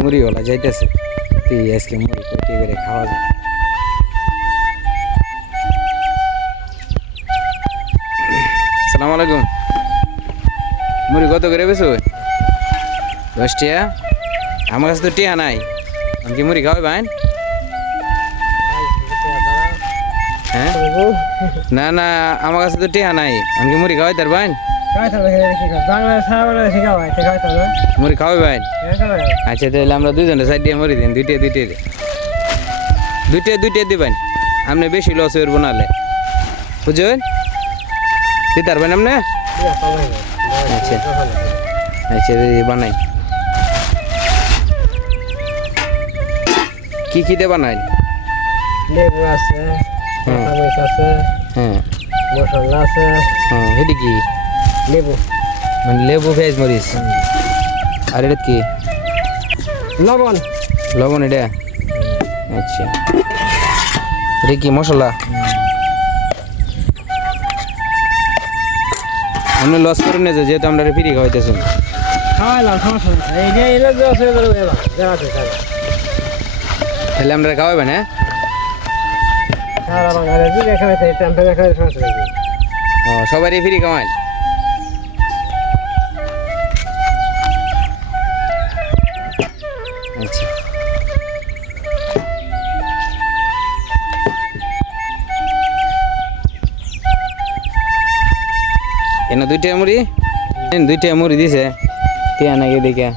মুড়িওয়ালা যাইতেছে, তুই আজকে মুড়ি কটি করে খাওয়া যায়। আসসালামু আলাইকুম। মুড়ি কত করে বেছো? 10 টাকা। আমার কাছে তো টিয়া নাই, আমি কি মুড়ি খাওয়াই বাইন? হ্যাঁ না না, আমার কাছে তো টিয়া নাই, আমি কি মুড়ি খাওয়াই তার বাইন? মুড়ি খাওয়াই বাইন? আচ্ছা তাহলে আমরা দুজনে সাইড দিয়ে মুড়ি দিন, দুইটা দিবেন। আপনি বেশি লস হইব নালে, বুঝলেন? দিতে পারবেন আপনি? আচ্ছা আচ্ছা বানাই। কি দিয়ে বানাই? লেবু আছে, মরিচ আছে, হ্যাঁ মশলা আছে। হ্যাঁ সেটি কি? লেবু মানে লেবু পেঁয়াজ মরিচ। আর এটা কি? লবণ। লবণ এটা? আচ্ছা এটা কি মশলা? আপনি লস করেন না যেহেতু আমরা ফ্রি খাওয়াইতেছেন। খাওয়াইলাম, সমস্যা নেই। এই যে এলো যে আছে তাহলে আমরা খাওয়াবেন? হ্যাঁ সারা বাঙালি যে খাওয়াইতে টেম্পে খাওয়াইতে সমস্যা নেই। ও সবারই ফ্রি খাওয়ান? আচ্ছা দুইটা মুড়ি দিছে টিয়া নাকি দেখে